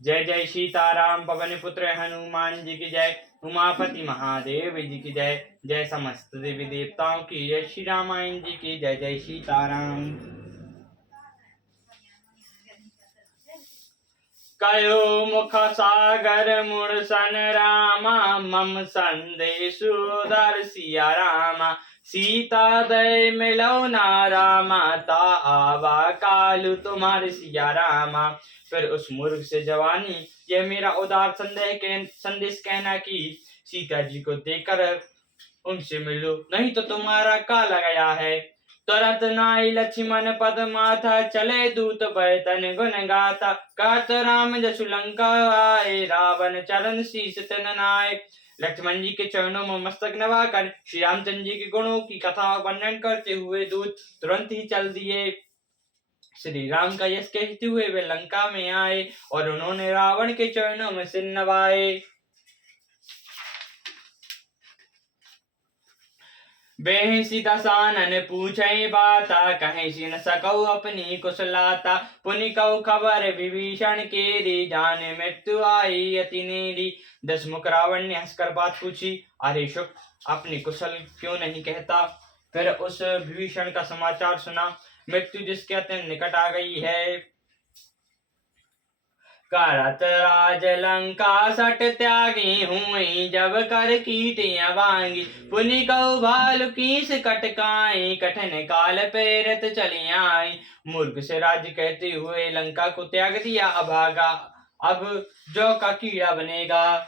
जय जय सीताराम पवन पुत्र हनुमान जी की जय। उमापति महादेव जी की जय। जय समस्त देवी देवताओं की जय। श्री रामायण जी की जय। जय सीताराम। कयो मुख सागर मुड़सन रामा मम संदेशु दर सिया रामा। सीता दय मिलो ना रामा ता आवा कालू तुम्हारे सिया रामा। फिर उस मूर्ख से जवानी यह मेरा उदार संदेश कहना कि सीता जी को देकर उनसे मिलो, नहीं तो तुम्हारा काला गया है। तुरंत नाई लक्ष्मण पद माथा चले दूत बर्तन गुण गाता। कात राम जसु लंका आए रावण चरण शीस तन नाय। लक्ष्मण जी के चरणों में मस्तक नवाकर श्री रामचंद्र जी के गुणों की कथा वर्णन करते हुए दूत तुरंत ही चल दिए। श्री राम का यश कहते हुए वे लंका में आए और उन्होंने रावण के चरणों में सिर नवाए। बेहि सीता सानन पूछे बाता कहीं सी न सकौ अपनी कुशलाता। पुनि कहु खबर विभीषण केरी जाने मृत्यु आई अति नेरी। दशमुख रावण ने हंसकर बात पूछी, अरे शुक अपनी कुशल क्यों नहीं कहता। फिर उस विभीषण का समाचार सुना, मृत्यु जिसके अत्यंत निकट आ गई है। करत राज लंका सट त्यागी हुई जब कर कीटियां वांगी। पुनि कहु भालु कीस कटकाई कठिन काल पेरत चली आई। मूर्ख से राज्य कहते हुए लंका को त्याग दिया अभागा, अब जौ का कीड़ा बनेगा।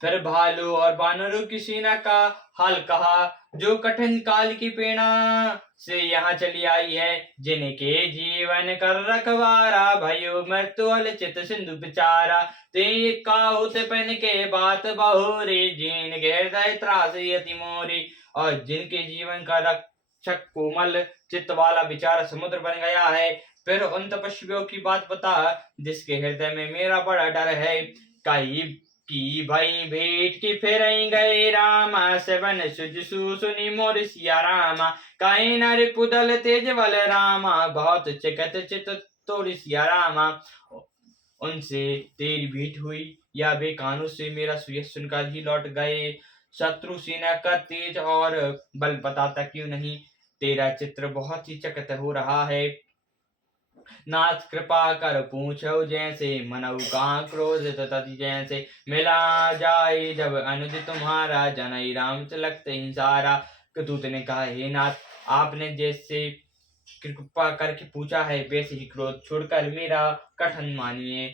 फिर भालू और बानरों की सेना का हाल कहा, जो कठिन काल की पीड़ा से यहाँ चली आई है। जिनके जीवन कर रखवारा भयो मृत्यु अलचित सिंधु बिचारा। ते काहुत पहन के बात बहुरी जिन हृदय त्रासी अति मोरी। और जिनके जीवन का रक्षक कोमल चित्त वाला बेचारा समुद्र बन गया है। फिर उन तपस्वियों की बात बता जिसके हृदय में मेरा बड़ा डर है। कई की भई भेंट की फिर गए रामा सेवन सुजसु सुनी मोर सिया रामा। कहीं नर पुदल तेज बल रामा बहुत चिकत चित तोड़ सिया रामा। उनसे तेरी भेंट हुई या वे कानों से मेरा सुयश सुनकर ही लौट गए। शत्रु सेना का तेज और बल बताता क्यों नहीं। तेरा चित्र बहुत ही चकित हो रहा है। नाथ कृपा कर पूछो जैसे मनऊ कहाँ क्रोध तति जैसे। मिला जाए जब अनुज तुम्हारा जनई राम लगते ही सारा। दूत ने कहा, हे नाथ आपने जैसे कृपा करके पूछा है वैसे ही क्रोध छोड़कर मेरा कथन मानिए।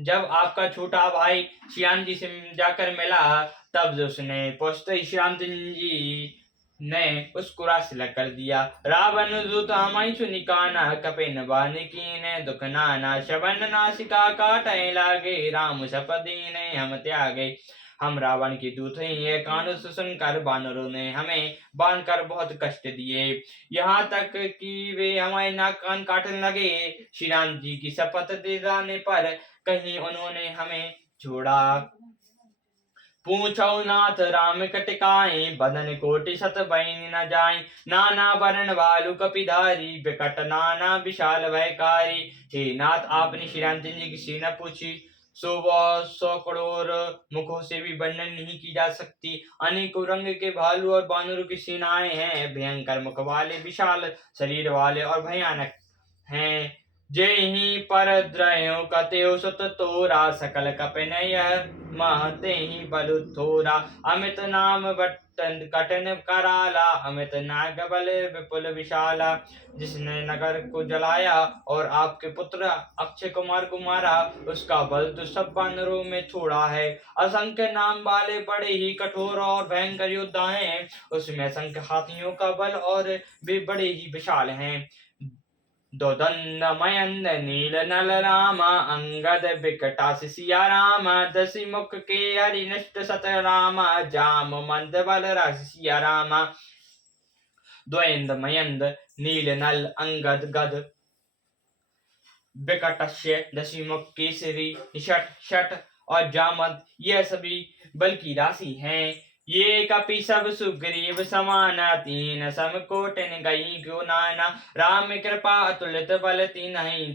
जब आपका छोटा भाई श्याम जी से जाकर मिला तब उसने पहुंचते ही श्यामचंद्र जी ने उसको रास्ता कर दिया। रावण दूत हमाई सुनि काना कपे न बान कीने दुख नाना। शवन नासिका काटे लागे राम सपदीने हम त्यागे। हम रावण के दूत हैं, ये कान सुनकर बानरों ने हमें बांध कर बहुत कष्ट दिए। यहाँ तक कि वे हमारे नाक कान काटने लगे। श्री राम जी की शपथ दे जाने पर कहीं उन्होंने हमें छोड़ा। पूछो नाथ राम कटिकाई बदन कोटि शत बहन न जाई। नाना वरण वालु कपिधारी विकट नाना विशाल भयकारी। हे नाथ आपने श्री रामचंद्र जी की सेना पूछी, 100 करोड़ मुखों से भी वर्णन नहीं की जा सकती। अनेकों रंग के भालू और बानरों की सेनाएं हैं। भयंकर मुख वाले विशाल शरीर वाले और भयानक हैं। जय ही पर द्रयो कतेउ सुत तोरा सकल कपिनय महते ही बलु थोरा। अमित नाम बटन कटन कराला अमित नाग बल विपुल विशाला। जिसने नगर को जलाया और आपके पुत्र अक्षय कुमार को मारा उसका बल तो सब बानरों में थोड़ा है। असंख्य नाम वाले बड़े ही कठोर और भयंकर योद्धा हैं। उसमें असंख्य हाथियों का बल और वे बड़े ही विशाल हैं। दोदंड मयंद नील नल रामा अंगद बिकटास सिया रामा। दसी मुख के हरि नष्ट सत रामा जाम मंद बल रस सिया रामा। द्वैंद मयंद नील नल अंगद गद बिकटस्य दसी मुख केसरी निषट शट और जामंत यह सभी बल की राशि हैं। ये कपि सब सुग्रीव समाना तीन समकोटन गई गो नाना। राम कृपा अतुलित बल तीनहि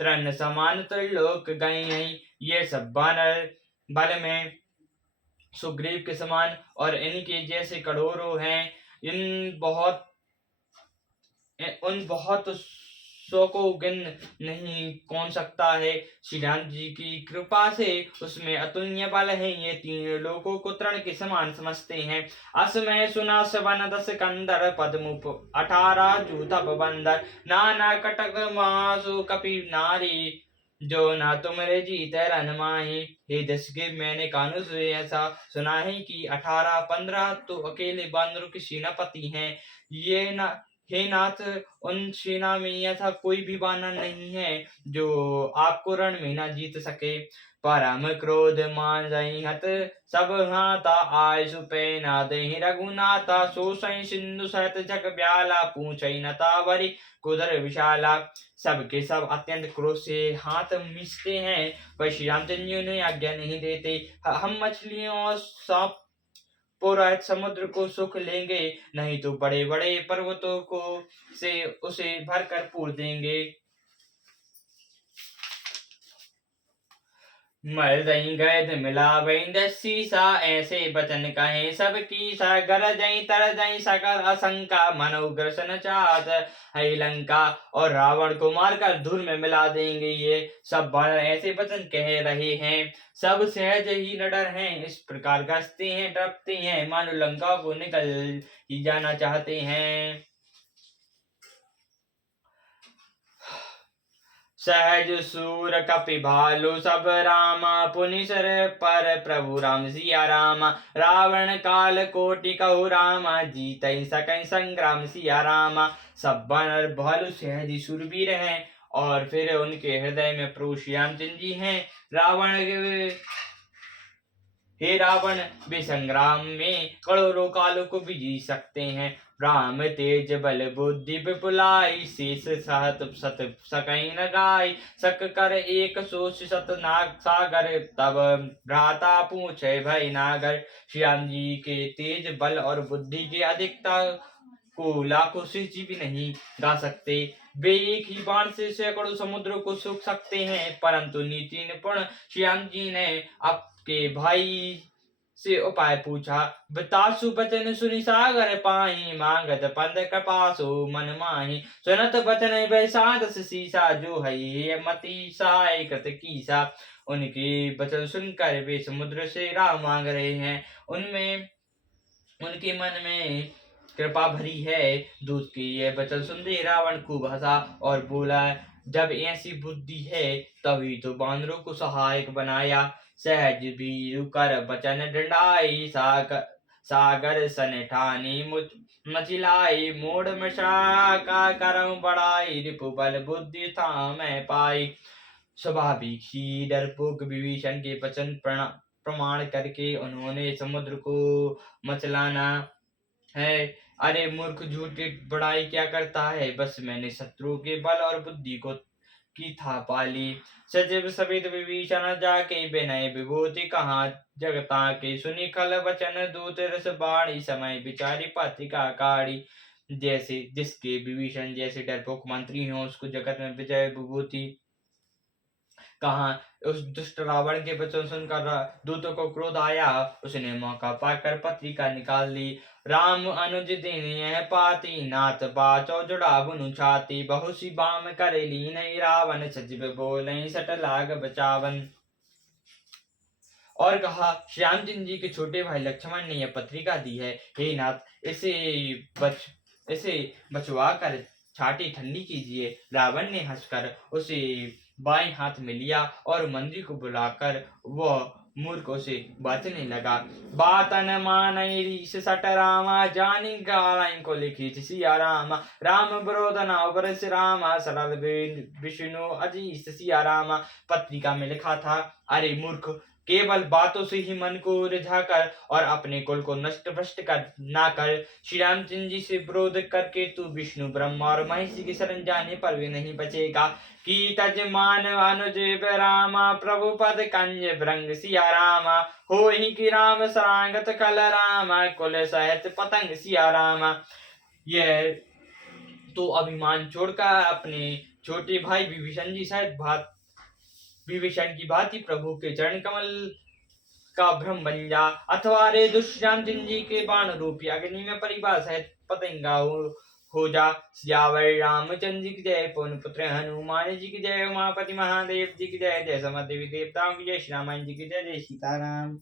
तृण समान त्रिलोक गए। ये सब वानर बल में सुग्रीव के समान और इनके जैसे करोड़ों हैं। उन बहुत सौ को गिन नहीं कौन सकता है। श्री राम जी की कृपा से उसमें अतुल्य बल है। ये तीन लोगों को तृण के समान समझते हैं। असमय सुना सवन दस कंदर पद्मुप 18 जूतप बंदर नाना कटक मासु कपि नारी जो ना तुमरे जीत रन माही। हे दशगे मैंने कानों से ऐसा सुना है कि 18-15 तो अकेले बानरों के सेनापति हैं। ये ना हे नाथ, उन सेना में ऐसा कोई भी वानर नहीं है जो आपको रण में न जीत सके। परम क्रोध मान हत सब हाथा आय सुपे ना दे रघुनाथा। सो सई सिंधु सहित जग ब्याला पूछई नता बरी कुदर विशाला। सबके सब अत्यंत क्रोध से हाथ मिचते हैं पर श्री रामचंद्र जी उन्हें आज्ञा नहीं देते। हम मछलियों और सांप पुरोहित समुद्र को सुख लेंगे, नहीं तो बड़े बड़े पर्वतों को से उसे भरकर पूर देंगे। मर दई गैद मिला दसी सा ऐसे बचन कहे सबकी सा। गर जई तर जई सकल असंका मनो ग्रसन चाहत है लंका। और रावण को मारकर धूल में मिला देंगे। ये सब वानर ऐसे वचन कह रहे हैं। सब सहज ही निडर हैं, इस प्रकार गरजते हैं डरते हैं मानो लंका को निकल ही जाना चाहते हैं। सहज सूर कपि भालु सब रामा पुनि सर पर प्रभु राम सिया रामा। रावण काल कोटि कहु रामा जीतई सकई संग्राम सिया रामा। सब वानर भालू सहज सूरवीर हैं और फिर उनके हृदय में प्रभु श्री रामचंद्र जी हैं। हे रावण, वे संग्राम में करोड़ों कालों को भी जीत सकते हैं। राम तेज बल बुद्धि विपुलाई शेष सहत सत सकई न गाय। सक कर एक सोच सत नाग सागर तब भ्राता पूछे भय नागर। श्री राम जी के तेज बल और बुद्धि की अधिकता को लाखों शिष जी भी नहीं गा सकते। वे एक ही बाण से सैकड़ों समुद्रों को सूख सकते हैं। परंतु नीति निपुण श्री राम जी ने आपके भाई से उपाय पूछा। बतासु बचन सुनि सागर पाही मांगत पंद कपासो मन माही। सुनत बचन बैसादस सीसा जो है मति सहाय कृत कीसा। उनके वचन सुनकर वे समुद्र से राह मांग रहे हैं। उनमें उनके मन में कृपा भरी है। दूत की यह वचन सुनते रावण खूब हंसा और बोला, जब ऐसी बुद्धि है तभी तो बानरों को सहायक बनाया। सहज भी कर बचन डंडाई सागर सन ठानी मचिलाई। मोड़ मशा का करम बढ़ाई रिपु बल बुद्धि था मैं पाई। स्वाभाविक ही डरपोक विभीषण के वचन प्रमाण करके उन्होंने समुद्र को मचलाना है। अरे मूर्ख, झूठी बड़ाई क्या करता है। बस मैंने शत्रु के बल और बुद्धि को की था पाली। सचिव सवित विभीषण जाके विनय विभूति कहा जगता के। सुनी खल वचन दूत रस बाणी समय विचारी पत्रिका काढ़ी। जैसे जिसके विभीषण जैसे डरपोक मंत्री हो उसको जगत में विजय विभूति कहा। उस दुष्ट रावण के वचन सुनकर दूतों को क्रोध आया। उसने मौका पाकर पत्रिका निकाल ली। राम अनुज दीन पाती नाथ बाचो जुड़ा बुनु छाती। बहुसी बाम करेली नहीं रावण सचिव बोले सट लाग बचावन। और कहा, श्यामचंद्र जी के छोटे भाई लक्ष्मण ने यह पत्रिका दी है। हे नाथ, इसे बचवा कर छाती ठंडी कीजिए। रावण ने हंसकर उसे बाएं हाथ में लिया और मंत्री को बुलाकर वह मूर्ख उसे बातने लगा। बातन मानई सट रामा जानी गालाई को लिखी सिया रामा। राम विरोध न बरस रामा सरल विष्णु अजीत सिया रामा। पत्रिका में लिखा था, अरे मूर्ख, केवल बातों से ही मन को रिझाकर और अपने कुल को नष्ट भ्रष्ट कर ना कर। श्री रामचंद्र जी से विरोध करके तू विष्णु ब्रह्मा और महेश की शरण जाने पर भी नहीं बचेगा। की तज मान अनुज रामा प्रभु पद कंज भृंग सिया रामा। हो ही कि राम सरांगत कल रामा कुल सहित पतंग सिया रामा। यह तो अभिमान छोड़कर अपने छोटे भाई विभीषण जी शायद विभीषण की भांति प्रभु के चरण कमल का भ्रम बन जा, अथवा रे दुष्यंत जी के बाण रूपी अग्नि में परिवार सहित पतंगा हो जा। सियावर रामचंद्र जी की जय, पवन पुत्र हनुमान जी की जय, उमापति महादेव जी की जय, जय समस्त देवी देवताओं की जय, श्री रामायण जी की जय, जय सीताराम।